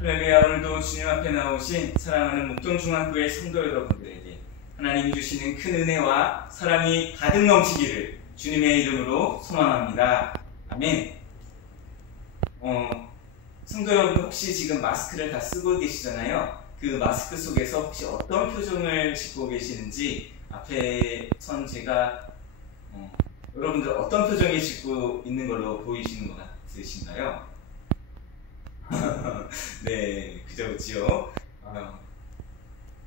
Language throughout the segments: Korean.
할렐루야. 오늘도 주님 앞에 나오신 사랑하는 목동중학교의 성도 여러분들에게 하나님이 주시는 큰 은혜와 사랑이 가득 넘치기를 주님의 이름으로 소망합니다. 아멘. 성도 여러분, 혹시 지금 마스크를 다 쓰고 계시잖아요. 그 마스크 속에서 혹시 어떤 표정을 짓고 계시는지 앞에 선 제가 여러분들 어떤 표정이 짓고 있는 걸로 보이시는 것 같으신가요? 네, 그렇지요.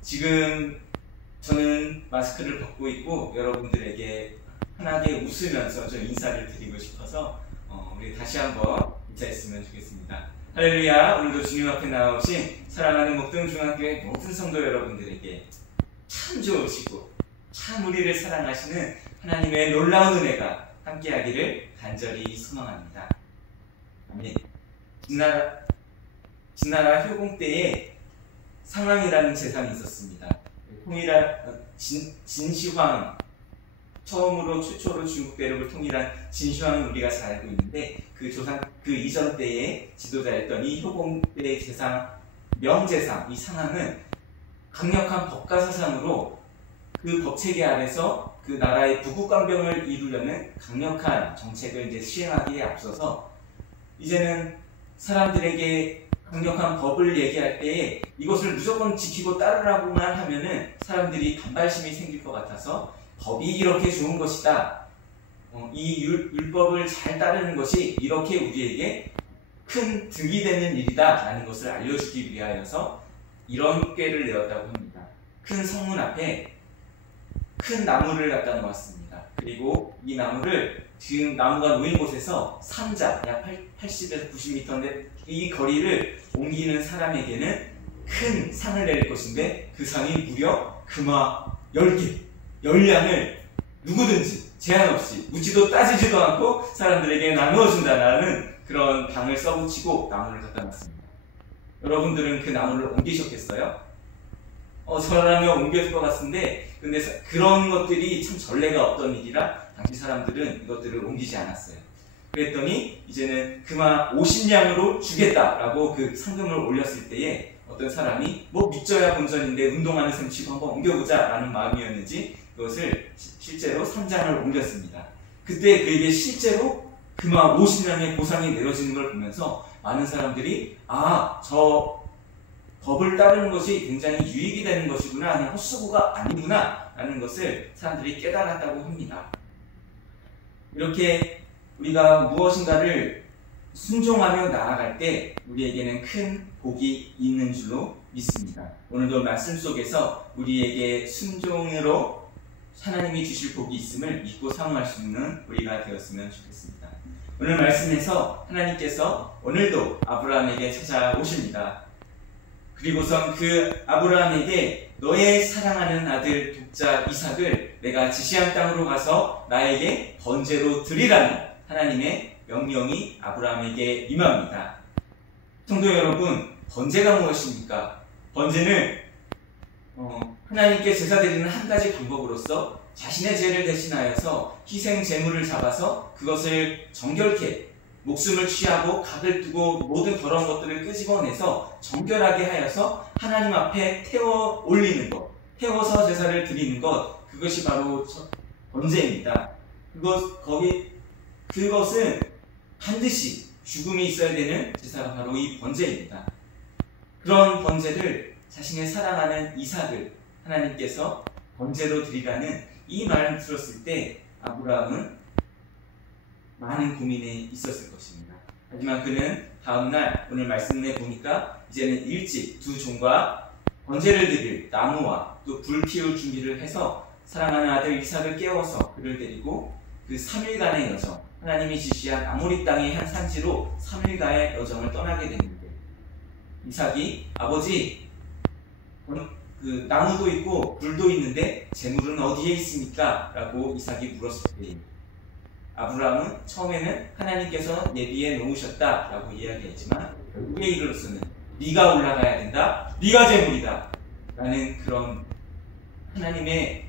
지금 저는 마스크를 벗고 있고 여러분들에게 환하게 웃으면서 좀 인사를 드리고 싶어서 우리 다시 한번 인사했으면 좋겠습니다. 할렐루야. 오늘도 주님 앞에 나오신 사랑하는 목동중학교의 모든 성도 여러분들에게 참 좋으시고 참 우리를 사랑하시는 하나님의 놀라운 은혜가 함께하기를 간절히 소망합니다. 아멘. 진나라 효공 때에 상왕이라는 재상이 있었습니다. 진시황, 최초로 중국 대륙을 통일한 진시황을 우리가 잘 알고 있는데 그 이전 때의 지도자였던 이 효공 때의 재상, 명재상, 이 상황은 강력한 법가 사상으로 그 법체계 아래서 그 나라의 부국강병을 이루려는 강력한 정책을 이제 시행하기에 앞서서 이제는 사람들에게 강력한 법을 얘기할 때에 이것을 무조건 지키고 따르라고만 하면은 사람들이 반발심이 생길 것 같아서 법이 이렇게 좋은 것이다. 이 율법을 잘 따르는 것이 이렇게 우리에게 큰 득이 되는 일이다 라는 것을 알려주기 위하여서 이런 꾀를 내었다고 합니다. 큰 성문 앞에 큰 나무를 갖다 놓았습니다. 그리고 이 나무를 지금 나무가 놓인 곳에서 상자 약 80에서 90m인데 이 거리를 옮기는 사람에게는 큰 상을 내릴 것인데 그 상이 무려 금화 10개, 10량을 누구든지 제한 없이 묻지도 따지지도 않고 사람들에게 나누어 준다는 그런 방을 써붙이고 나무를 갖다 놨습니다. 여러분들은 그 나무를 옮기셨겠어요? 저라면 옮겨줄 것 같은데 근데 그런 것들이 참 전례가 없던 일이라 당시 사람들은 이것들을 옮기지 않았어요. 그랬더니 이제는 금화 50냥으로 주겠다라고 그 상금을 올렸을 때에 어떤 사람이 뭐 믿져야 본전인데 운동하는 셈 치고 한번 옮겨보자 라는 마음이었는지 그것을 실제로 3장을 옮겼습니다. 그때 그에게 실제로 금화 50냥의 보상이 내려지는 걸 보면서 많은 사람들이 저 법을 따르는 것이 굉장히 유익이 되는 것이구나, 그냥 헛수고가 아니구나 라는 것을 사람들이 깨달았다고 합니다. 이렇게 우리가 무엇인가를 순종하며 나아갈 때 우리에게는 큰 복이 있는 줄로 믿습니다. 오늘도 말씀 속에서 우리에게 순종으로 하나님이 주실 복이 있음을 믿고 사모할 수 있는 우리가 되었으면 좋겠습니다. 오늘 말씀에서 하나님께서 오늘도 아브라함에게 찾아오십니다. 그리고선 그 아브라함에게 너의 사랑하는 아들 독자 이삭을 내가 지시한 땅으로 가서 나에게 번제로 드리라는 하나님의 명령이 아브라함에게 임합니다. 성도 여러분, 번제가 무엇입니까? 번제는 하나님께 제사 드리는 한 가지 방법으로서 자신의 죄를 대신하여서 희생 제물을 잡아서 그것을 정결케 목숨을 취하고 각을 두고 모든 더러운 것들을 끄집어내서 정결하게 하여서 하나님 앞에 태워 올리는 것, 태워서 제사를 드리는 것, 그것이 바로 번제입니다. 그것은 반드시 죽음이 있어야 되는 제사가 바로 이 번제입니다. 그런 번제를 자신의 사랑하는 이삭을 하나님께서 번제로 드리라는 이 말을 들었을 때 아브라함은 많은 고민이 있었을 것입니다. 하지만 그는 다음날 오늘 말씀에 보니까 이제는 일찍 두 종과 번제를 드릴 나무와 또 불 피울 준비를 해서 사랑하는 아들 이삭을 깨워서 그를 데리고 그 3일간의 여정, 하나님이 지시한 아모리 땅의 한 산지로 3일간의 여정을 떠나게 되는데 이삭이 아버지 그 나무도 있고 불도 있는데 재물은 어디에 있습니까? 라고 이삭이 물었을 때 아브라함은 처음에는 하나님께서 예비해 놓으셨다라고 이야기했지만 결국에 이르러서는 네가 올라가야 된다, 네가 재물이다 라는 그런 하나님의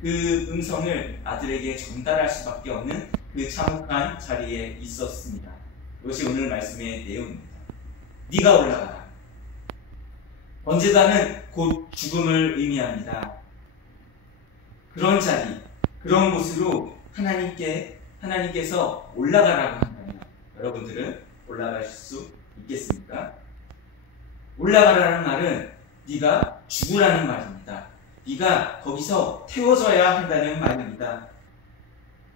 그 음성을 아들에게 전달할 수밖에 없는 그 참혹한 자리에 있었습니다. 이것이 오늘 말씀의 내용입니다. 네가 올라가라. 번제단은 곧 죽음을 의미합니다. 그런 자리, 그런 곳으로 하나님께서 올라가라고 한다면 여러분들은 올라갈 수 있겠습니까? 올라가라는 말은 네가 죽으라는 말입니다. 네가 거기서 태워져야 한다는 말입니다.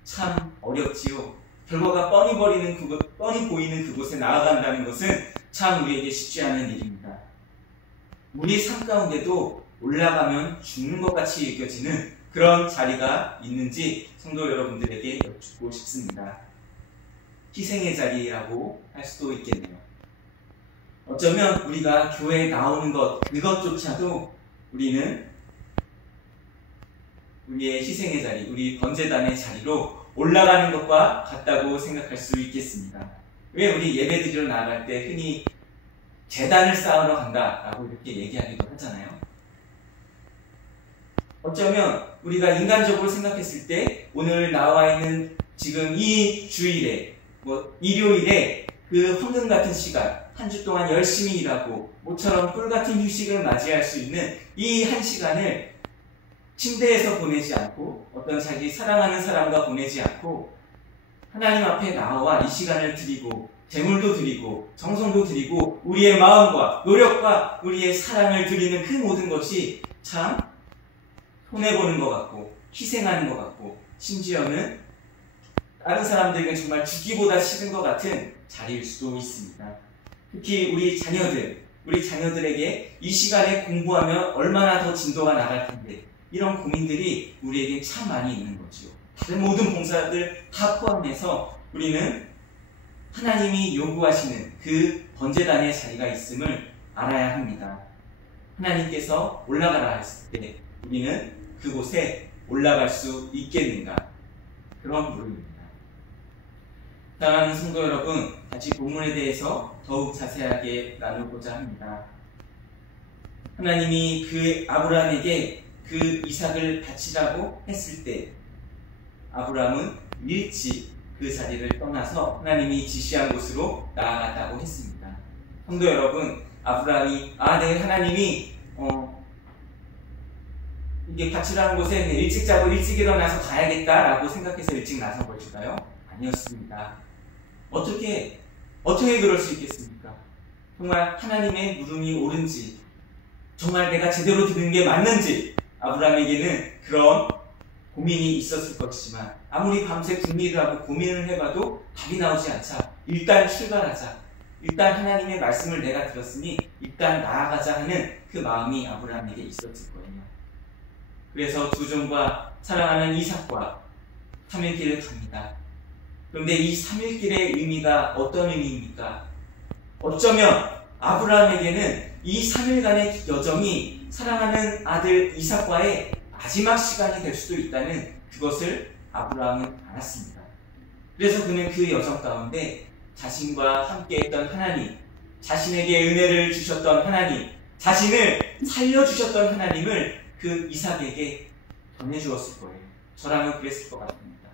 참 어렵지요. 결과가 뻔히 보이는 그곳에 나아간다는 것은 참 우리에게 쉽지 않은 일입니다. 우리 삶 가운데도 올라가면 죽는 것 같이 느껴지는 그런 자리가 있는지 성도 여러분들에게 여쭙고 싶습니다. 희생의 자리라고 할 수도 있겠네요. 어쩌면 우리가 교회에 나오는 것, 그것조차도 우리는 우리의 희생의 자리, 우리 번제단의 자리로 올라가는 것과 같다고 생각할 수 있겠습니다. 왜 우리 예배드리러 나아갈 때 흔히 제단을 쌓으러 간다라고 이렇게 얘기하기도 하잖아요. 어쩌면 우리가 인간적으로 생각했을 때 오늘 나와 있는 지금 이 주일에 일요일에 그 황금 같은 시간, 한 주 동안 열심히 일하고 모처럼 꿀 같은 휴식을 맞이할 수 있는 이 한 시간을 침대에서 보내지 않고 어떤 자기 사랑하는 사람과 보내지 않고 하나님 앞에 나와 이 시간을 드리고 재물도 드리고 정성도 드리고 우리의 마음과 노력과 우리의 사랑을 드리는 그 모든 것이 참 손해보는 것 같고 희생하는 것 같고 심지어는 다른 사람들에게 정말 죽기보다 싫은 것 같은 자리일 수도 있습니다. 특히 우리 자녀들에게 이 시간에 공부하면 얼마나 더 진도가 나갈 텐데 이런 고민들이 우리에게 참 많이 있는 거죠. 다른 모든 봉사들 다 포함해서 우리는 하나님이 요구하시는 그 번제단의 자리가 있음을 알아야 합니다. 하나님께서 올라가라 했을 때 우리는 그곳에 올라갈 수 있겠는가? 그런 물음입니다. 사랑하는 성도 여러분, 같이 본문에 대해서 더욱 자세하게 나누고자 합니다. 하나님이 그 아브라함에게 그 이삭을 바치라고 했을 때 아브라함은 일찍 그 자리를 떠나서 하나님이 지시한 곳으로 나아갔다고 했습니다. 성도 여러분, 아브라함이 네, 하나님이 이게 바치라는 곳에 일찍 자고 일찍 일어나서 가야겠다라고 생각해서 일찍 나선 것일까요? 아니었습니다. 어떻게 그럴 수 있겠습니까? 정말 하나님의 물음이 옳은지, 정말 내가 제대로 듣는 게 맞는지 아브라함에게는 그런 고민이 있었을 것이지만 아무리 밤새 궁리를 하고 고민을 해봐도 답이 나오지 않자 일단 출발하자, 일단 하나님의 말씀을 내가 들었으니 일단 나아가자 하는 그 마음이 아브라함에게 있었을 거예요. 그래서 두 종과 사랑하는 이삭과 3일 길을 갑니다. 그런데 이 3일 길의 의미가 어떤 의미입니까? 어쩌면 아브라함에게는 이 3일간의 여정이 사랑하는 아들 이삭과의 마지막 시간이 될 수도 있다는 그것을 아브라함은 알았습니다. 그래서 그는 그 여정 가운데 자신과 함께했던 하나님, 자신에게 은혜를 주셨던 하나님, 자신을 살려주셨던 하나님을 그 이삭에게 전해주었을 거예요. 저라면 그랬을 것 같습니다.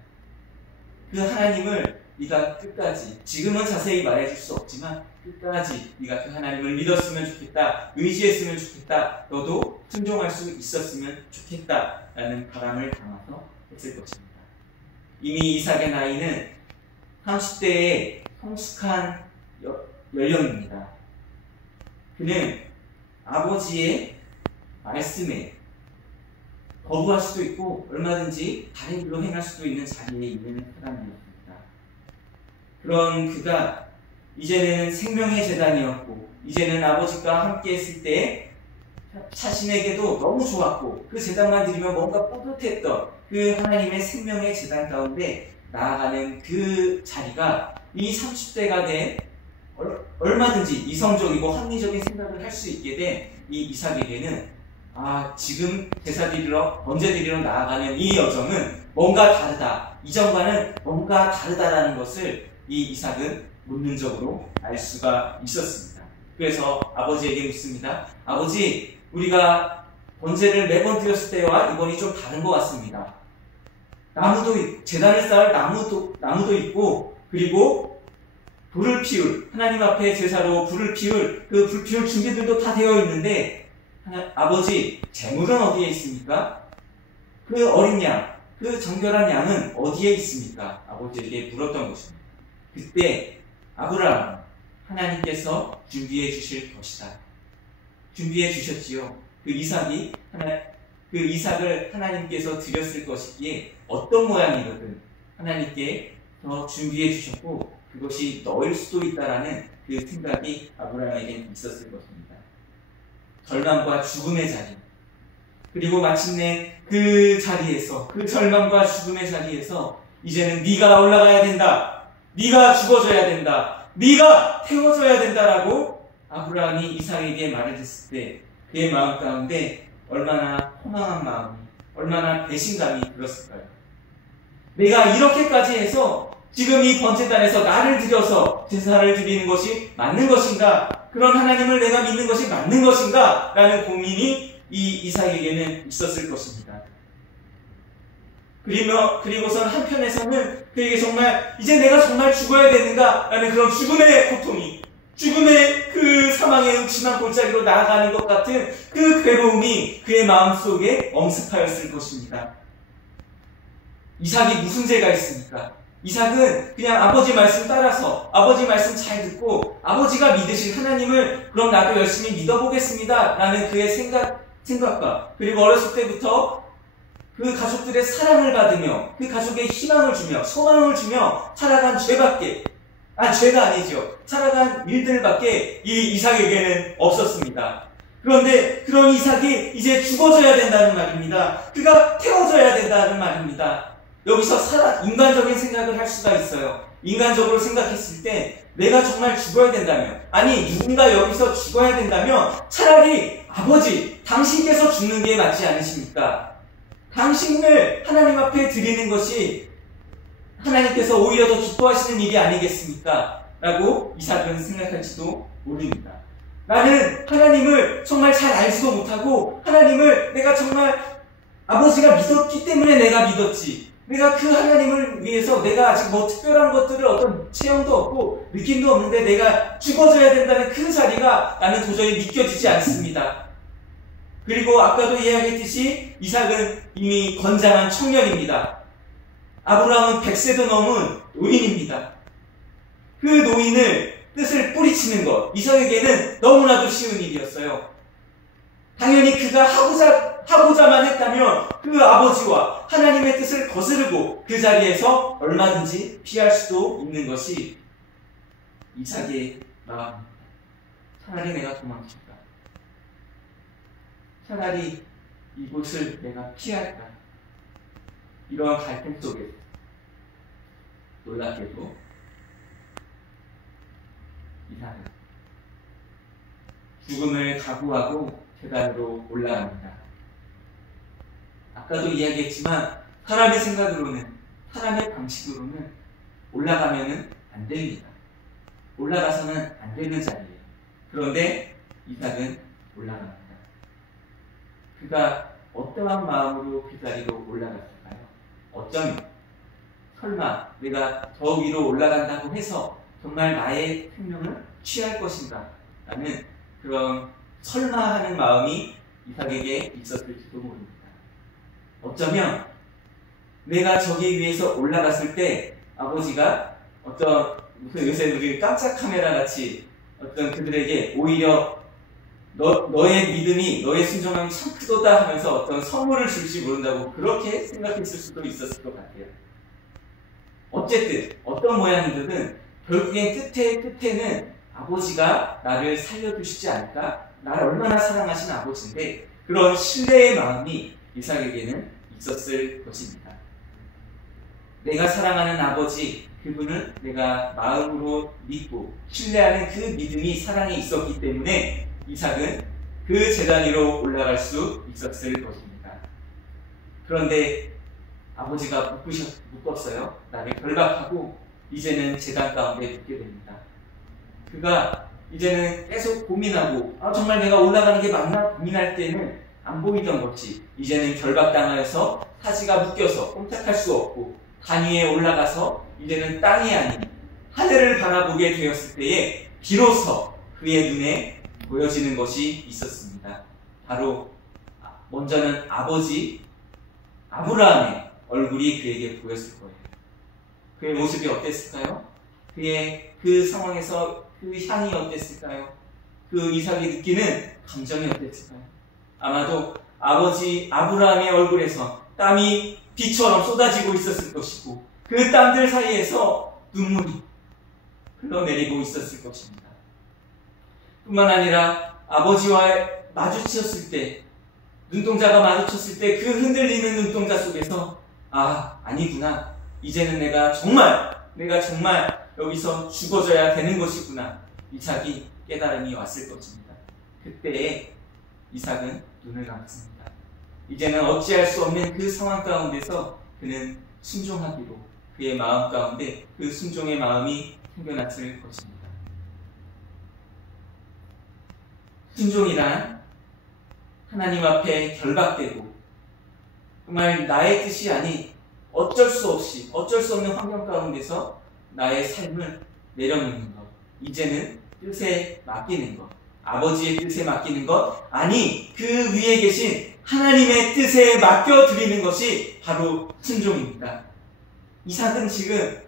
그 하나님을 네가 끝까지, 지금은 자세히 말해줄 수 없지만 끝까지 네가 그 하나님을 믿었으면 좋겠다, 의지했으면 좋겠다, 너도 순종할 수 있었으면 좋겠다 라는 바람을 담아서 했을 것입니다. 이미 이삭의 나이는 30대의 성숙한 연령입니다. 그는 아버지의 말씀에 거부할 수도 있고 얼마든지 다른 길로 행할 수도 있는 자리에 있는 사람이었습니다. 그런 그가 이제는 생명의 제단이었고 이제는 아버지와 함께 했을 때 자신에게도 너무 좋았고 그 제단만 드리면 뭔가 뿌듯했던 그 하나님의 생명의 제단 가운데 나아가는 그 자리가 이 30대가 된 얼마든지 이성적이고 합리적인 생각을 할 수 있게 된 이 이삭에게는 지금 제사 드리러, 번제 드리러 나아가는 이 여정은 뭔가 다르다. 이전과는 뭔가 다르다라는 것을 이 이삭은 본능적으로 알 수가 있었습니다. 그래서 아버지에게 묻습니다. 아버지, 우리가 번제를 매번 드렸을 때와 이번이 좀 다른 것 같습니다. 나무도, 제단을 쌓을 나무도 있고, 그리고 불을 피울, 하나님 앞에 제사로 불을 피울, 그 불 피울 준비들도 다 되어 있는데, 아버지, 재물은 어디에 있습니까? 그 어린 양, 그 정결한 양은 어디에 있습니까? 아버지에게 물었던 것입니다. 그때 아브라함, 하나님께서 준비해 주실 것이다. 준비해 주셨지요. 그 이삭을 하나님께서 드렸을 것이기에 어떤 모양이거든 하나님께 준비해 주셨고, 그것이 너일 수도 있다라는 그 생각이 아브라함에게 있었을 것입니다. 절망과 죽음의 자리, 그리고 마침내 그 자리에서, 그 절망과 죽음의 자리에서 이제는 네가 올라가야 된다, 네가 죽어져야 된다, 네가 태워져야 된다라고 아브라함이 이삭에게 말을 했을 때 그의 마음 가운데 얼마나 허망한 마음이, 얼마나 배신감이 들었을까요? 내가 이렇게까지 해서 지금 이 번제단에서 나를 들여서 제사를 드리는 것이 맞는 것인가? 그런 하나님을 내가 믿는 것이 맞는 것인가? 라는 고민이 이 이삭에게는 있었을 것입니다. 그리고선 한편에서는 그에게 정말 이제 내가 정말 죽어야 되는가? 라는 그런 죽음의 고통이, 죽음의 그 사망의 음침한 골짜기로 나아가는 것 같은 그 괴로움이 그의 마음속에 엄습하였을 것입니다. 이삭이 무슨 죄가 있습니까? 이삭은 그냥 아버지 말씀 따라서, 아버지 말씀 잘 듣고 아버지가 믿으신 하나님을 그럼 나도 열심히 믿어보겠습니다 라는 그의 생각과, 그리고 어렸을 때부터 그 가족들의 사랑을 받으며 그 가족의 희망을 주며 소망을 주며 살아간 죄가 아니죠. 살아간 일들밖에 이 이삭에게는 없었습니다. 그런데 그런 이삭이 이제 죽어져야 된다는 말입니다. 그가 태워져야 된다는 말입니다. 여기서 인간적인 생각을 할 수가 있어요. 인간적으로 생각했을 때 내가 정말 죽어야 된다면, 아니 누군가 여기서 죽어야 된다면 차라리 아버지, 당신께서 죽는 게 맞지 않으십니까? 당신을 하나님 앞에 드리는 것이 하나님께서 오히려 더 기뻐하시는 일이 아니겠습니까? 라고 이삭은 생각할지도 모릅니다. 나는 하나님을 정말 잘 알지도 못하고, 하나님을 내가 정말 아버지가 믿었기 때문에 내가 믿었지, 내가 그 하나님을 위해서 내가 아직 특별한 것들을 어떤 체험도 없고 느낌도 없는데 내가 죽어져야 된다는 그 자리가 나는 도저히 믿겨지지 않습니다. 그리고 아까도 이야기했듯이 이삭은 이미 건장한 청년입니다. 아브라함은 100세도 넘은 노인입니다. 그 노인을 뜻을 뿌리치는 것, 이삭에게는 너무나도 쉬운 일이었어요. 당연히 그가 하고자만 했다면 그 아버지와 하나님의 뜻을 거스르고 그 자리에서 얼마든지 피할 수도 있는 것이 이삭의 마음입니다. 차라리 내가 도망칠까? 차라리 이곳을 내가 피할까? 이러한 갈등 속에 놀랍게도 이삭은 죽음을 각오하고 계단으로 올라갑니다. 아까도 이야기했지만 사람의 생각으로는, 사람의 방식으로는 올라가면은 안 됩니다. 올라가서는 안 되는 자리예요. 그런데 이삭은 올라갑니다. 그가 어떠한 마음으로 그 자리로 올라갔을까요? 어쩌면 설마 내가 저 위로 올라간다고 해서 정말 나의 생명을 취할 것인가? 라는 그런 설마하는 마음이 이삭에게 있었을지도 모릅니다. 어쩌면 내가 저기 위에서 올라갔을 때 아버지가 무슨 요새 우리 깜짝 카메라 같이 그들에게 오히려 너의 믿음이, 너의 순종함이 참 크도다 하면서 어떤 선물을 줄지 모른다고 그렇게 생각했을 수도 있었을 것 같아요. 어쨌든 어떤 모양이든 결국엔 끝에는 아버지가 나를 살려주시지 않을까? 나를 얼마나 사랑하신 아버지인데 그런 신뢰의 마음이 이삭에게는 있었을 것입니다. 내가 사랑하는 아버지, 그분을 내가 마음으로 믿고 신뢰하는 그 믿음이 사랑에 있었기 때문에 이삭은 그 제단 위로 올라갈 수 있었을 것입니다. 그런데 아버지가 묶었어요. 나를 결박하고 이제는 제단 가운데 눕게 됩니다. 그가 이제는 계속 고민하고 정말 내가 올라가는 게 맞나 고민할 때는 안 보이던 것이 이제는 결박당하여서 사지가 묶여서 꼼짝할 수 없고 단 위에 올라가서 이제는 땅이 아닌 하늘을 바라보게 되었을 때에 비로소 그의 눈에 보여지는 것이 있었습니다. 바로 먼저는 아버지 아브라함의 얼굴이 그에게 보였을 거예요. 그의 모습이 어땠을까요? 그의 그 상황에서 그 향이 어땠을까요? 그 이삭이 느끼는 감정이 어땠을까요? 아마도 아버지 아브라함의 얼굴에서 땀이 비처럼 쏟아지고 있었을 것이고 그 땀들 사이에서 눈물이 흘러내리고 있었을 것입니다. 뿐만 아니라 아버지와 마주쳤을 때, 눈동자가 마주쳤을 때 그 흔들리는 눈동자 속에서 아니구나. 이제는 내가 정말 여기서 죽어져야 되는 것이구나. 이삭이 깨달음이 왔을 것입니다. 그때에 이삭은 눈을 감았습니다. 이제는 어찌할 수 없는 그 상황 가운데서 그는 순종하기로 그의 마음 가운데 그 순종의 마음이 생겨났을 것입니다. 순종이란 하나님 앞에 결박되고 정말 나의 뜻이 아닌 어쩔 수 없는 환경 가운데서 나의 삶을 내려놓는 것, 이제는 뜻에 맡기는 것, 아버지의 뜻에 맡기는 것, 아니 그 위에 계신 하나님의 뜻에 맡겨드리는 것이 바로 순종입니다. 이삭은 지금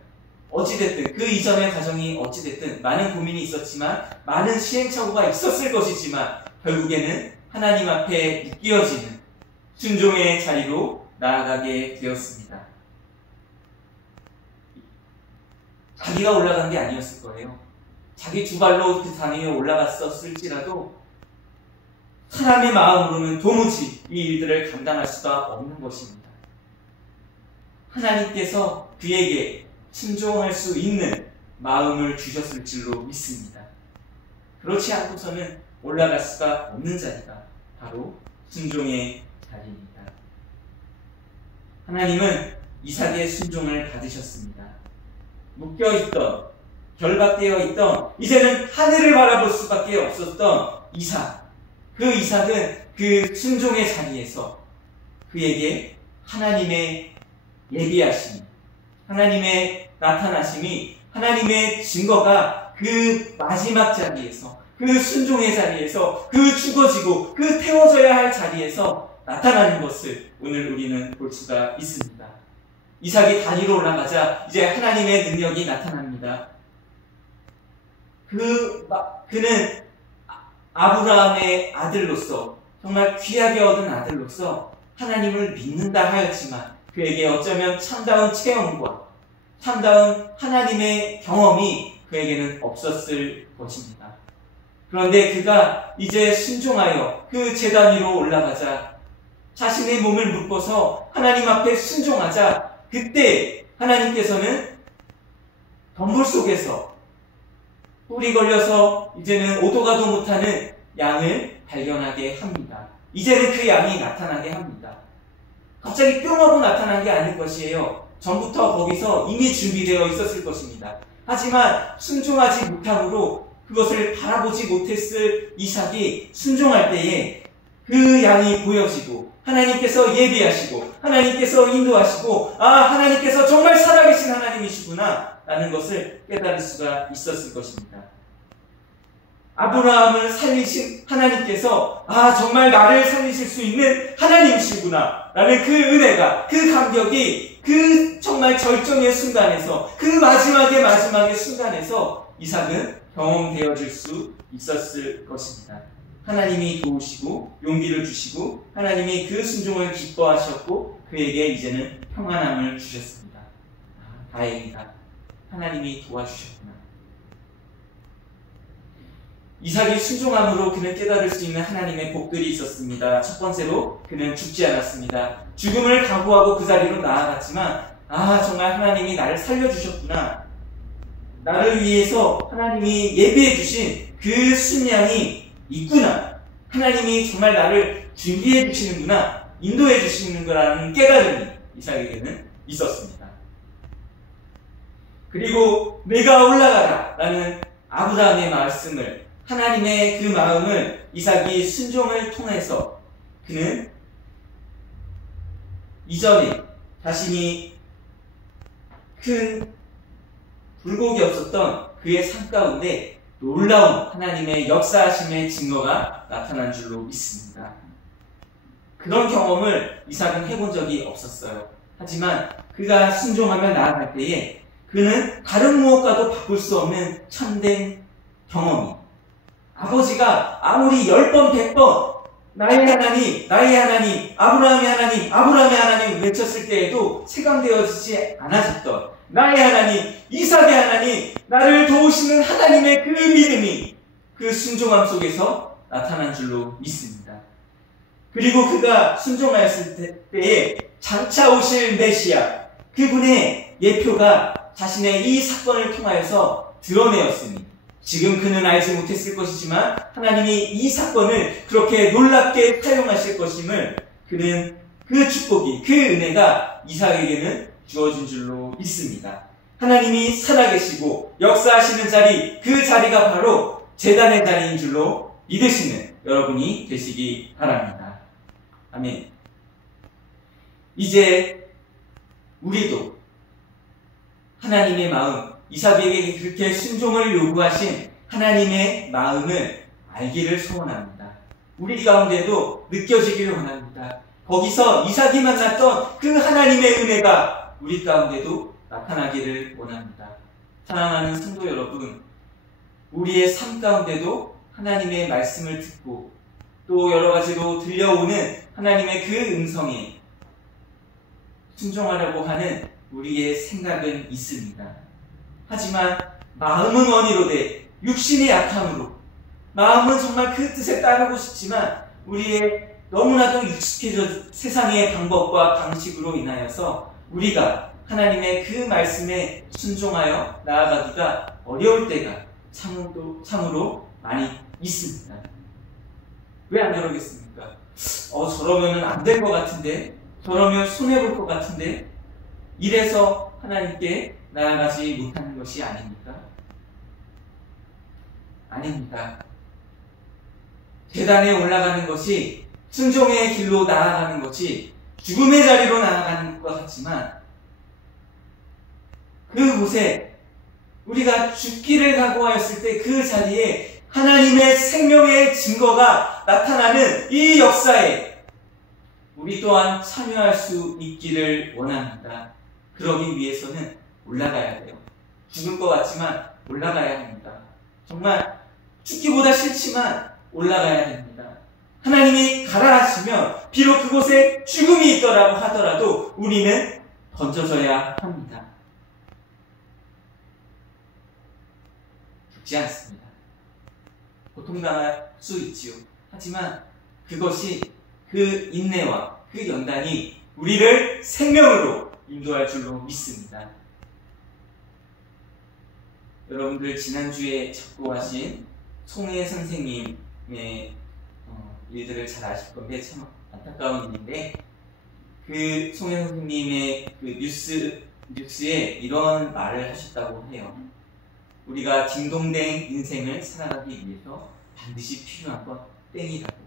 어찌됐든 그 이전의 과정이 어찌됐든 많은 고민이 있었지만 많은 시행착오가 있었을 것이지만 결국에는 하나님 앞에 묶여지는 순종의 자리로 나아가게 되었습니다. 자기가 올라간 게 아니었을 거예요. 자기 두 발로 그 산 위에 올라갔었을지라도 사람의 마음으로는 도무지 이 일들을 감당할 수가 없는 것입니다. 하나님께서 그에게 순종할 수 있는 마음을 주셨을 줄로 믿습니다. 그렇지 않고서는 올라갈 수가 없는 자리가 바로 순종의 자리입니다. 하나님은 이삭의 순종을 받으셨습니다. 묶여있던, 결박되어 있던, 이제는 하늘을 바라볼 수밖에 없었던 이삭. 그 이삭은 그 순종의 자리에서 그에게 하나님의 예비하심, 하나님의 나타나심이, 하나님의 증거가 그 마지막 자리에서, 그 순종의 자리에서, 그 죽어지고 그 태워져야 할 자리에서 나타나는 것을 오늘 우리는 볼 수가 있습니다. 이삭이 단 위로 올라가자 이제 하나님의 능력이 나타납니다. 그는 아브라함의 아들로서, 정말 귀하게 얻은 아들로서 하나님을 믿는다 하였지만 그에게 어쩌면 참다운 체험과 참다운 하나님의 경험이 그에게는 없었을 것입니다. 그런데 그가 이제 순종하여 그 제단 위로 올라가자, 자신의 몸을 묶어서 하나님 앞에 순종하자, 그때 하나님께서는 덤불 속에서 뿔이 걸려서 이제는 오도 가도 못하는 양을 발견하게 합니다. 이제는 그 양이 나타나게 합니다. 갑자기 뿅 하고 나타난 게 아닐 것이에요. 전부터 거기서 이미 준비되어 있었을 것입니다. 하지만 순종하지 못함으로 그것을 바라보지 못했을 이삭이 순종할 때에 그 양이 보여지고 하나님께서 예비하시고 하나님께서 인도하시고 하나님께서 정말 살아계신 하나님이시구나 라는 것을 깨달을 수가 있었을 것입니다. 아브라함을 살리신 하나님께서 정말 나를 살리실 수 있는 하나님이시구나 라는 그 은혜가, 그 감격이 그 정말 절정의 순간에서, 그 마지막의 순간에서 이삭은 경험되어질 수 있었을 것입니다. 하나님이 도우시고 용기를 주시고 하나님이 그 순종을 기뻐하셨고 그에게 이제는 평안함을 주셨습니다. 다행이다. 하나님이 도와주셨구나. 이삭이 순종함으로 그는 깨달을 수 있는 하나님의 복들이 있었습니다. 첫 번째로 그는 죽지 않았습니다. 죽음을 각오하고 그 자리로 나아갔지만 정말 하나님이 나를 살려주셨구나. 나를 위해서 하나님이 예비해 주신 그 순양이 있구나. 하나님이 정말 나를 준비해 주시는구나. 인도해 주시는구나라는 깨달음이 이삭에게는 있었습니다. 그리고 내가 올라가라 라는 아브라함의 말씀을, 하나님의 그 마음을 이삭이 순종을 통해서 그는 이전에 자신이 큰 굴곡이 없었던 그의 삶 가운데 놀라운 하나님의 역사하심의 증거가 나타난 줄로 믿습니다. 그런 경험을 이삭은 해본 적이 없었어요. 하지만 그가 순종하며 나아갈 때에 그는 다른 무엇과도 바꿀 수 없는 참된 경험이, 아버지가 아무리 10번, 100번 나의 하나님, 나의 하나님, 아브라함의 하나님, 아브라함의 하나님 외쳤을 때에도 체감되어지지 않아졌던 나의 하나님, 이삭의 하나님, 나를 도우시는 하나님의 그 믿음이 그 순종함 속에서 나타난 줄로 믿습니다. 그리고 그가 순종하였을 때에 장차 오실 메시아, 그분의 예표가 자신의 이 사건을 통하여서 드러내었으니, 지금 그는 알지 못했을 것이지만 하나님이 이 사건을 그렇게 놀랍게 사용하실 것임을 그는 그 축복이, 그 은혜가 이삭에게는 주어진 줄로 믿습니다. 하나님이 살아계시고 역사하시는 자리, 그 자리가 바로 제단의 자리인 줄로 믿으시는 여러분이 되시기 바랍니다. 아멘. 이제 우리도 하나님의 마음, 이삭에게 그렇게 순종을 요구하신 하나님의 마음을 알기를 소원합니다. 우리 가운데도 느껴지기를 원합니다. 거기서 이삭이 만났던 그 하나님의 은혜가 우리 가운데도 나타나기를 원합니다. 사랑하는 성도 여러분, 우리의 삶 가운데도 하나님의 말씀을 듣고 또 여러 가지로 들려오는 하나님의 그 음성에 순종하려고 하는 우리의 생각은 있습니다. 하지만 마음은 원이로되 육신의 약함으로, 마음은 정말 그 뜻에 따르고 싶지만 우리의 너무나도 익숙해져 세상의 방법과 방식으로 인하여서 우리가 하나님의 그 말씀에 순종하여 나아가기가 어려울 때가 참으로 많이 있습니다. 왜 안 그러겠습니까? 저러면 안 될 것 같은데, 저러면 손해볼 것 같은데, 이래서 하나님께 나아가지 못하는 것이 아닙니까? 아닙니다. 계단에 올라가는 것이, 순종의 길로 나아가는 것이 죽음의 자리로 나아가는 것 같지만, 그곳에 우리가 죽기를 각오하였을 때 그 자리에 하나님의 생명의 증거가 나타나는 이 역사에 우리 또한 참여할 수 있기를 원합니다. 그러기 위해서는 올라가야 돼요. 죽을 것 같지만 올라가야 합니다. 정말 죽기보다 싫지만 올라가야 됩니다. 하나님이 가라 하시면 비록 그곳에 죽음이 있더라고 하더라도 우리는 던져져야 합니다. 죽지 않습니다. 고통당할 수 있지요. 하지만 그것이 그 인내와 그 연단이 우리를 생명으로 인도할 줄로 믿습니다. 여러분들 지난주에 작고하신 송혜 선생님의 일들을 잘 아실 건데 참 안타까운 일인데, 그 송혜 선생님의 그 뉴스에 이런 말을 하셨다고 해요. 우리가 딩동댕 인생을 살아가기 위해서 반드시 필요한 건 땡이라고.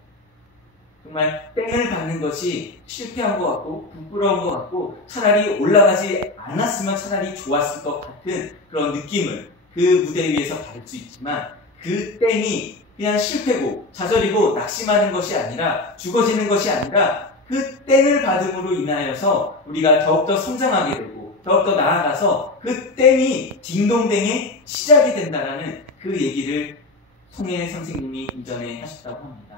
정말 땡을 받는 것이 실패한 것 같고 부끄러운 것 같고 차라리 올라가지 않았으면 차라리 좋았을 것 같은 그런 느낌을 그 무대 위에서 받을 수 있지만, 그 땡이 그냥 실패고 좌절이고 낙심하는 것이 아니라, 죽어지는 것이 아니라 그 땡을 받음으로 인하여서 우리가 더욱더 성장하게 되고 더욱더 나아가서 그 땡이 딩동댕의 시작이 된다라는 그 얘기를 송혜 선생님이 이전에 하셨다고 합니다.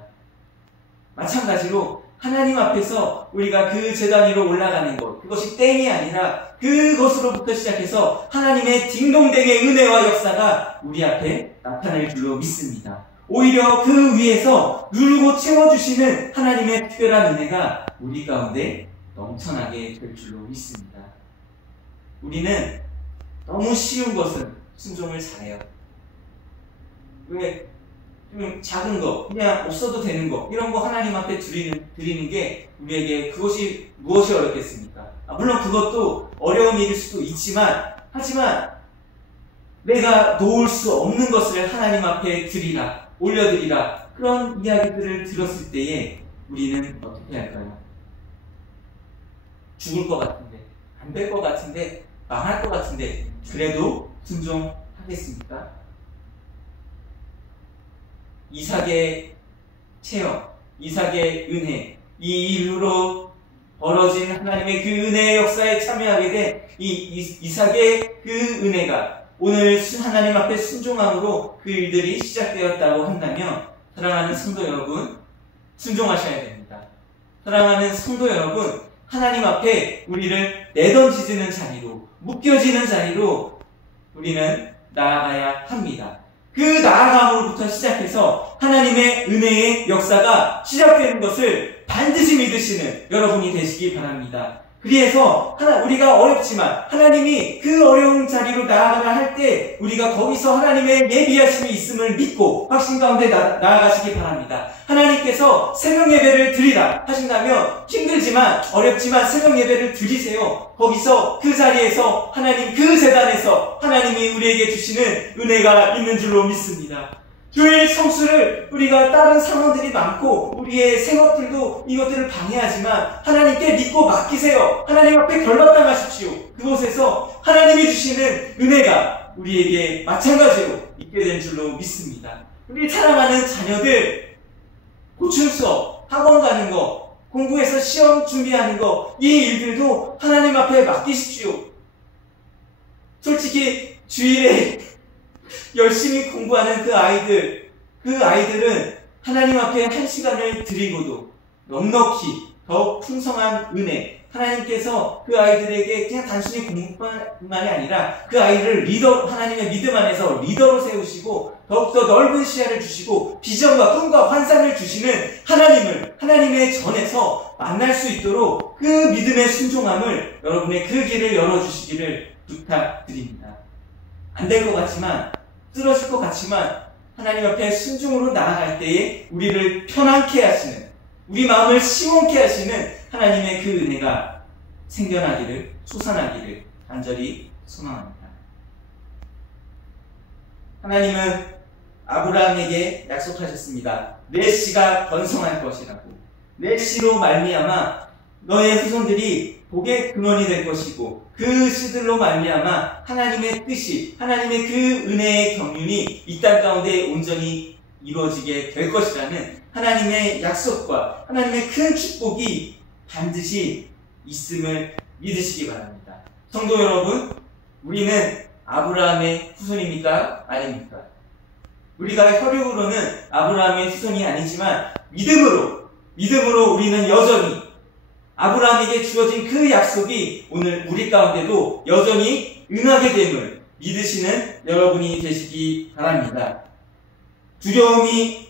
마찬가지로 하나님 앞에서 우리가 그 제단 위로 올라가는 것, 그것이 땡이 아니라 그것으로부터 시작해서 하나님의 딩동댕의 은혜와 역사가 우리 앞에 나타날 줄로 믿습니다. 오히려 그 위에서 누르고 채워주시는 하나님의 특별한 은혜가 우리 가운데 넘쳐나게 될 줄로 믿습니다. 우리는 너무 쉬운 것은 순종을 잘해요. 왜? 좀 작은 거, 그냥 없어도 되는 거, 이런 거 하나님 앞에 드리는 게 우리에게 그것이 무엇이 어렵겠습니까? 물론 그것도 어려운 일일 수도 있지만, 하지만 내가 놓을 수 없는 것을 하나님 앞에 드리라, 올려드리라, 그런 이야기들을 들었을 때에 우리는 어떻게 할까요? 죽을 것 같은데, 안 될 것 같은데, 망할 것 같은데, 그래도 순종하겠습니까? 이삭의 체험, 이삭의 은혜, 이 이후로 벌어진 하나님의 그 은혜의 역사에 참여하게 된 이삭의 그 은혜가 오늘 하나님 앞에 순종함으로 그 일들이 시작되었다고 한다면, 사랑하는 성도 여러분, 순종하셔야 됩니다. 사랑하는 성도 여러분, 하나님 앞에 우리를 내던지는 자리로, 묶여지는 자리로 우리는 나아가야 합니다. 그 나아감으로부터 시작해서 하나님의 은혜의 역사가 시작되는 것을 반드시 믿으시는 여러분이 되시기 바랍니다. 그래서 우리가 어렵지만 하나님이 그 어려운 자리로 나아가라 할 때 우리가 거기서 하나님의 예비하심이 있음을 믿고 확신 가운데 나아가시기 바랍니다. 하나님께서 새벽 예배를 드리라 하신다면 힘들지만 어렵지만 새벽 예배를 드리세요. 거기서 그 자리에서 하나님 그 제단에서 하나님이 우리에게 주시는 은혜가 있는 줄로 믿습니다. 주일 성수를 우리가 다른 상황들이 많고 우리의 생업들도 이것들을 방해하지만 하나님께 믿고 맡기세요. 하나님 앞에 결박당하십시오. 그곳에서 하나님이 주시는 은혜가 우리에게 마찬가지로 있게 된 줄로 믿습니다. 우리 사랑하는 자녀들 고출 수업, 학원 가는 거, 공부해서 시험 준비하는 거, 이 일들도 하나님 앞에 맡기십시오. 솔직히 주일에 열심히 공부하는 그 아이들은 하나님 앞에 한 시간을 드리고도 넉넉히 더욱 풍성한 은혜, 하나님께서 그 아이들에게 그냥 단순히 공부만이 아니라 그 아이를 하나님의 믿음 안에서 리더로 세우시고 더욱더 넓은 시야를 주시고 비전과 꿈과 환상을 주시는 하나님의 전에서 만날 수 있도록 그 믿음의 순종함을 여러분의 그 길을 열어주시기를 부탁드립니다. 안 될 것 같지만, 쓰러질 것 같지만 하나님 앞에 순종으로 나아갈 때에 우리를 편안케 하시는, 우리 마음을 시원케 하시는 하나님의 그 은혜가 생겨나기를, 솟아나기를 간절히 소망합니다. 하나님은 아브라함에게 약속하셨습니다. 내 씨가 번성할 것이라고. 내 씨로 말미암아 너의 후손들이 복의 근원이 될 것이고 그 씨들로 말미암아 하나님의 뜻이, 하나님의 그 은혜의 경륜이 이 땅 가운데 온전히 이루어지게 될 것이라는 하나님의 약속과 하나님의 큰 축복이 반드시 있음을 믿으시기 바랍니다. 성도 여러분, 우리는 아브라함의 후손입니까? 아닙니까? 우리가 혈육으로는 아브라함의 후손이 아니지만 믿음으로 우리는 여전히 아브라함에게 주어진 그 약속이 오늘 우리 가운데도 여전히 응하게 됨을 믿으시는 여러분이 되시기 바랍니다. 두려움이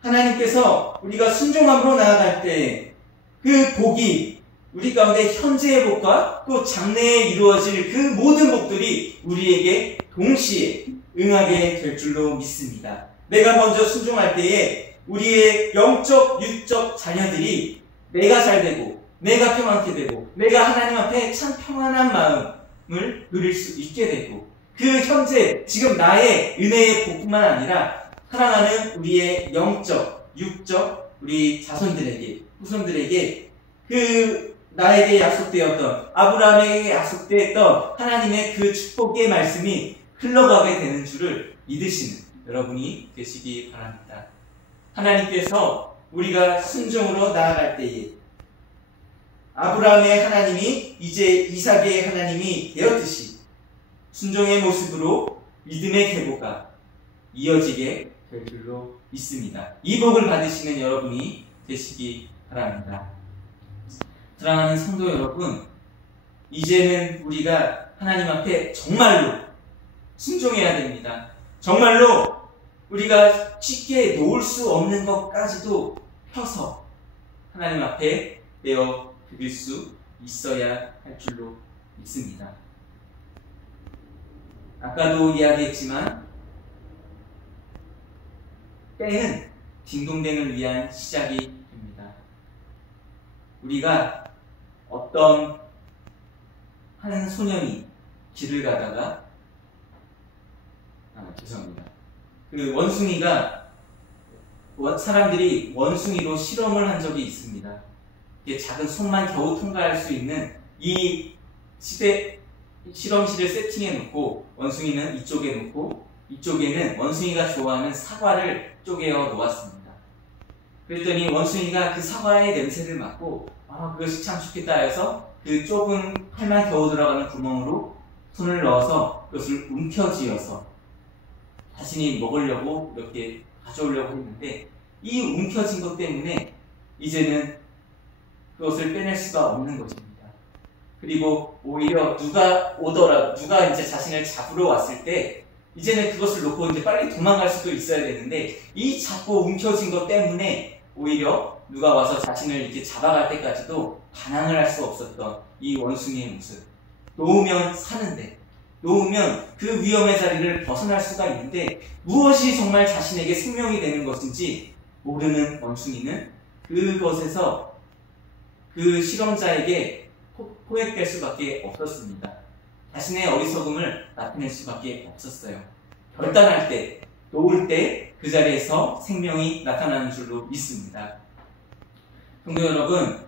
하나님께서 우리가 순종함으로 나아갈 때 그 복이 우리 가운데 현재의 복과 또 장래에 이루어질 그 모든 복들이 우리에게 동시에 응하게 될 줄로 믿습니다. 내가 먼저 순종할 때에 우리의 영적, 육적 자녀들이 내가 잘 되고 내가 평안케 되고 내가 하나님 앞에 참 평안한 마음을 누릴 수 있게 되고 그 현재 지금 나의 은혜의 복뿐만 아니라 사랑하는 우리의 영적, 육적 우리 자손들에게, 후손들에게 그 나에게 약속되었던, 아브라함에게 약속되었던 하나님의 그 축복의 말씀이 흘러가게 되는 줄을 믿으시는 여러분이 되시기 바랍니다. 하나님께서 우리가 순종으로 나아갈 때에 아브라함의 하나님이 이제 이삭의 하나님이 되었듯이 순종의 모습으로 믿음의 계보가 이어지게 될 줄로 믿습니다. 이 복을 받으시는 여러분이 되시기 바랍니다. 사랑하는 성도 여러분, 이제는 우리가 하나님 앞에 정말로 순종해야 됩니다. 정말로 우리가 쉽게 놓을 수 없는 것까지도 펴서 하나님 앞에 내어 드릴 수 있어야 할 줄로 믿습니다. 아까도 이야기했지만 때는 딩동댕을 위한 시작이 됩니다. 우리가 어떤 한 소년이 길을 가다가 죄송합니다. 그 원숭이가 사람들이 원숭이로 실험을 한 적이 있습니다. 이게 작은 손만 겨우 통과할 수 있는 이 시대 실험실을 세팅해 놓고 원숭이는 이쪽에 놓고 이쪽에는 원숭이가 좋아하는 사과를 쪼개어 놓았습니다. 그랬더니 원숭이가 그 사과의 냄새를 맡고 그것이 참 좋겠다 해서 그 좁은 팔만 겨우 들어가는 구멍으로 손을 넣어서 그것을 움켜쥐어서 자신이 먹으려고 이렇게 가져오려고 했는데 이 움켜쥔 것 때문에 이제는 그것을 빼낼 수가 없는 것입니다. 그리고 오히려 누가 이제 자신을 잡으러 왔을 때 이제는 그것을 놓고 이제 빨리 도망갈 수도 있어야 되는데 이 잡고 움켜쥔 것 때문에 오히려 누가 와서 자신을 이렇게 잡아갈 때까지도 반항을 할 수 없었던 이 원숭이의 모습. 놓으면 사는데, 놓으면 그 위험의 자리를 벗어날 수가 있는데 무엇이 정말 자신에게 생명이 되는 것인지 모르는 원숭이는 그것에서 그 실험자에게 포획될 수밖에 없었습니다. 자신의 어리석음을 나타낼 수밖에 없었어요. 결단할 때, 놓을 때 그 자리에서 생명이 나타나는 줄로 믿습니다. 성도 여러분,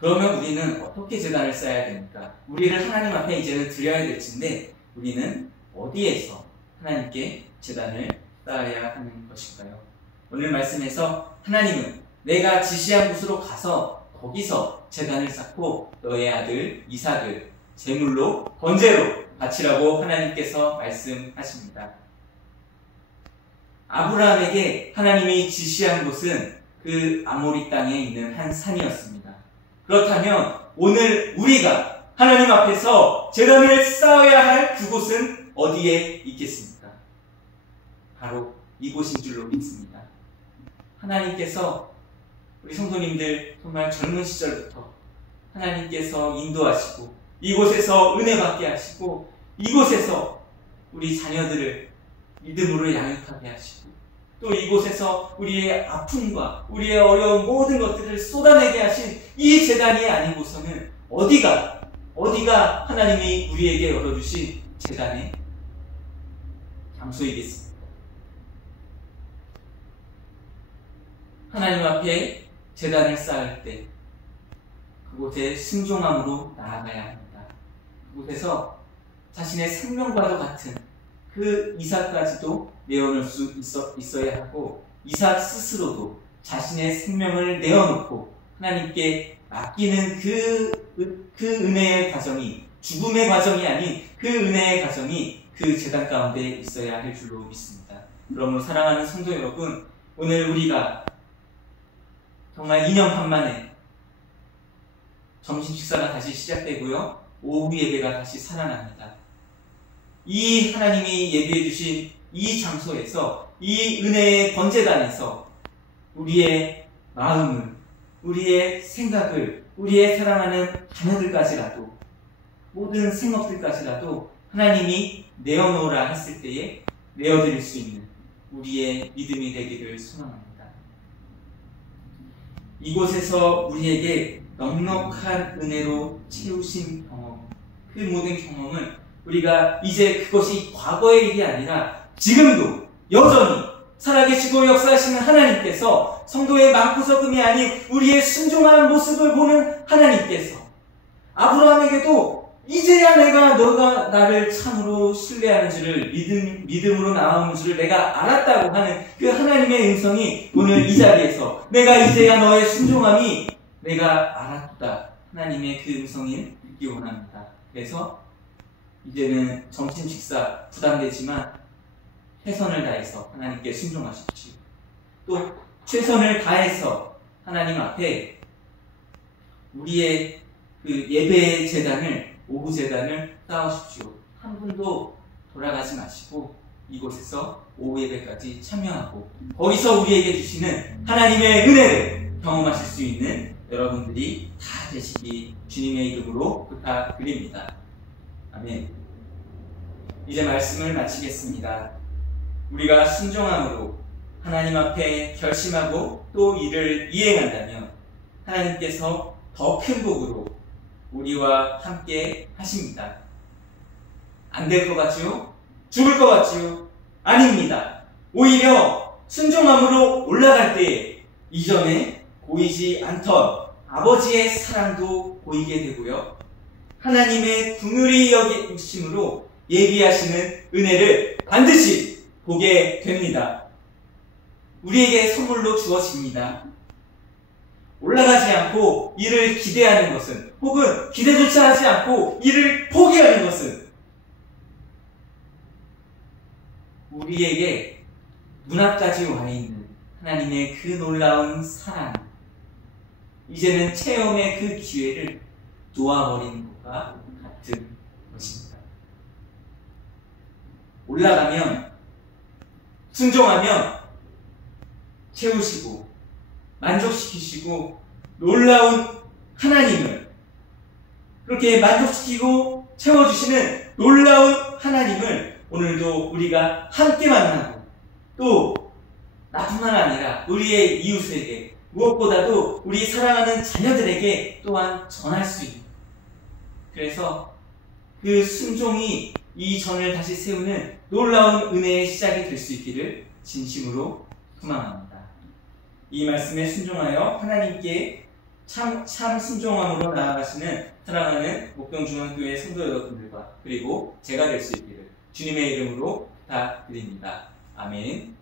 그러면 우리는 어떻게 제단을 쌓아야 됩니까? 우리를 하나님 앞에 이제는 드려야 될 텐데 우리는 어디에서 하나님께 제단을 쌓아야 하는 것일까요? 오늘 말씀에서 하나님은 내가 지시한 곳으로 가서 거기서 제단을 쌓고 너의 아들 이삭을 제물로 번제로 바치라고 하나님께서 말씀하십니다. 아브라함에게 하나님이 지시한 곳은 그 아모리 땅에 있는 한 산이었습니다. 그렇다면 오늘 우리가 하나님 앞에서 제단을 쌓아야 할 그곳은 어디에 있겠습니까? 바로 이곳인 줄로 믿습니다. 하나님께서 우리 성도님들 정말 젊은 시절부터 하나님께서 인도하시고 이곳에서 은혜 받게 하시고 이곳에서 우리 자녀들을 믿음으로 양육하게 하시고 또 이곳에서 우리의 아픔과 우리의 어려운 모든 것들을 쏟아내게 하신 이 제단이 아니고서는 어디가 하나님이 우리에게 열어주신 제단의 장소이겠습니까? 하나님 앞에 제단을 쌓을 때 그곳에 순종함으로 나아가야 합니다. 그곳에서 자신의 생명과도 같은 그 이삭까지도 내어놓을 수 있어야 하고 이삭 스스로도 자신의 생명을 내어놓고 하나님께 맡기는 그 은혜의 과정이 죽음의 과정이 아닌 그 은혜의 과정이 그 제단 가운데 있어야 할 줄로 믿습니다. 그러므로 사랑하는 성도 여러분, 오늘 우리가 정말 2년 반 만에 점심 식사가 다시 시작되고요. 오후 예배가 다시 살아납니다. 이 하나님이 예비해 주신 이 장소에서 이 은혜의 번제단에서 우리의 마음을, 우리의 생각을, 우리의 사랑하는 자녀들까지라도 모든 생업들까지라도 하나님이 내어놓으라 했을 때에 내어드릴 수 있는 우리의 믿음이 되기를 소망합니다. 이곳에서 우리에게 넉넉한 은혜로 채우신 경험, 그 모든 경험을 우리가 이제 그것이 과거의 일이 아니라 지금도 여전히 살아계시고 역사하시는 하나님께서 성도의 많고적음이 아닌 우리의 순종한 모습을 보는 하나님께서 아브라함에게도 이제야 너가 나를 참으로 신뢰하는 줄을 믿음으로 나오는 줄을 내가 알았다고 하는 그 하나님의 음성이 오늘 이 자리에서 내가 이제야 너의 순종함이 내가 알았다. 하나님의 그 음성을 듣기 원합니다. 그래서 이제는 점심 식사 부담되지만 최선을 다해서 하나님께 순종하십시오. 또 최선을 다해서 하나님 앞에 우리의 그 예배의 제단을, 오후 제단을 쌓으십시오. 한 분도 돌아가지 마시고 이곳에서 오후 예배까지 참여하고 거기서 우리에게 주시는 하나님의 은혜를 경험하실 수 있는 여러분들이 다 되시기 주님의 이름으로 부탁드립니다. 아멘. 이제 말씀을 마치겠습니다. 우리가 순종함으로 하나님 앞에 결심하고 또 이를 이행한다면 하나님께서 더 큰 복으로 우리와 함께 하십니다. 안 될 것 같지요? 죽을 것 같지요? 아닙니다. 오히려 순종함으로 올라갈 때에 이전에 보이지 않던 아버지의 사랑도 보이게 되고요. 하나님의 긍휼히 여기심으로 예비하시는 은혜를 반드시 보게 됩니다. 우리에게 선물로 주어집니다. 올라가지 않고 이를 기대하는 것은, 혹은 기대조차 하지 않고 이를 포기하는 것은 우리에게 눈앞까지 와 있는 하나님의 그 놀라운 사랑, 이제는 체험의 그 기회를 놓아버리는 것과 같은 것입니다. 올라가면, 순종하면 채우시고 만족시키시고 놀라운 하나님을, 그렇게 만족시키고 채워주시는 놀라운 하나님을 오늘도 우리가 함께 만나고, 또 나뿐만 아니라 우리의 이웃에게, 무엇보다도 우리 사랑하는 자녀들에게 또한 전할 수 있는, 그래서 그 순종이 이 전을 다시 세우는 놀라운 은혜의 시작이 될 수 있기를 진심으로 소망합니다. 이 말씀에 순종하여 하나님께 참 순종함으로 나아가시는 사랑하는 목동중앙교회 성도 여러분들과, 그리고 제가 될 수 있기를 주님의 이름으로 부탁드립니다. 아멘.